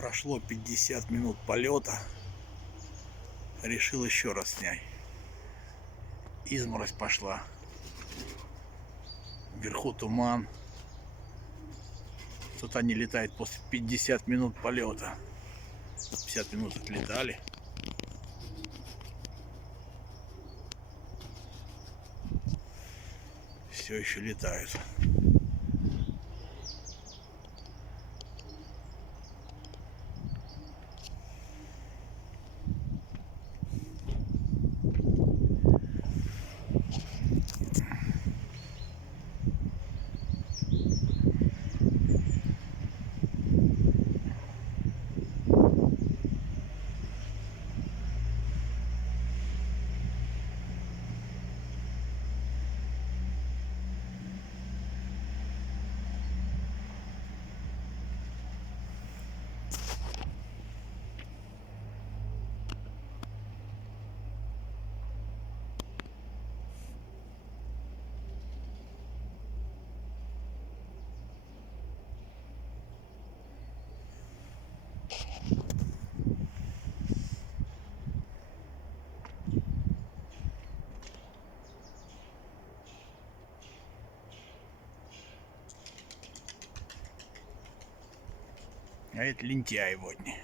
Прошло 50 минут полета. Решил еще раз снять. Изморозь пошла. Вверху туман. Тут они летают после 50 минут полета. 50 минут отлетали. Все еще летают. А это лентяй водни.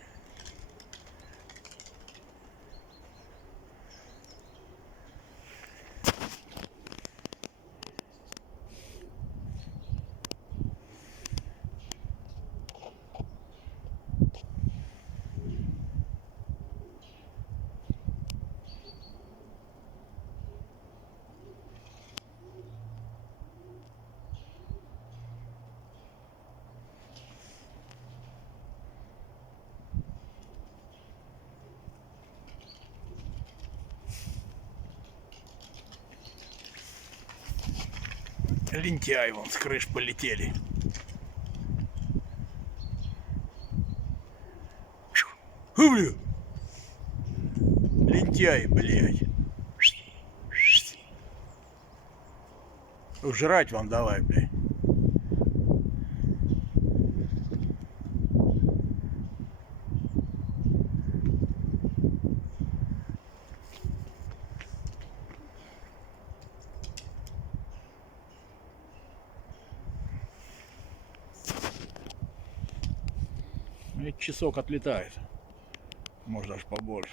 Лентяй вон с крыш полетели. Бля! Лентяй, блядь. Жрать вам давай, блядь. Часок отлетает. Может даже побольше.